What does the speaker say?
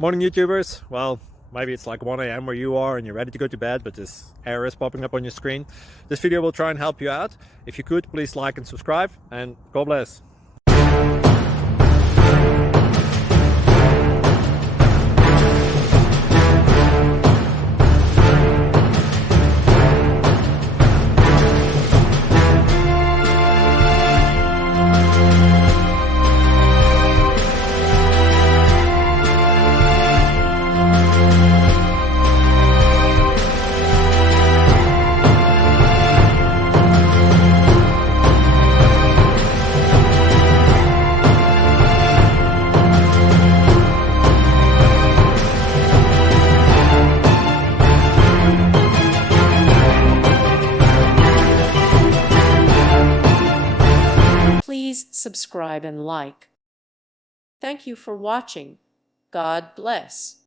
Morning YouTubers. Well, maybe it's like 1 a.m. where you are and you're ready to go to bed, but this error is popping up on your screen. This video will try and help you out. If you could, please like and subscribe, and God bless. Please subscribe and like. Thank you for watching. God bless.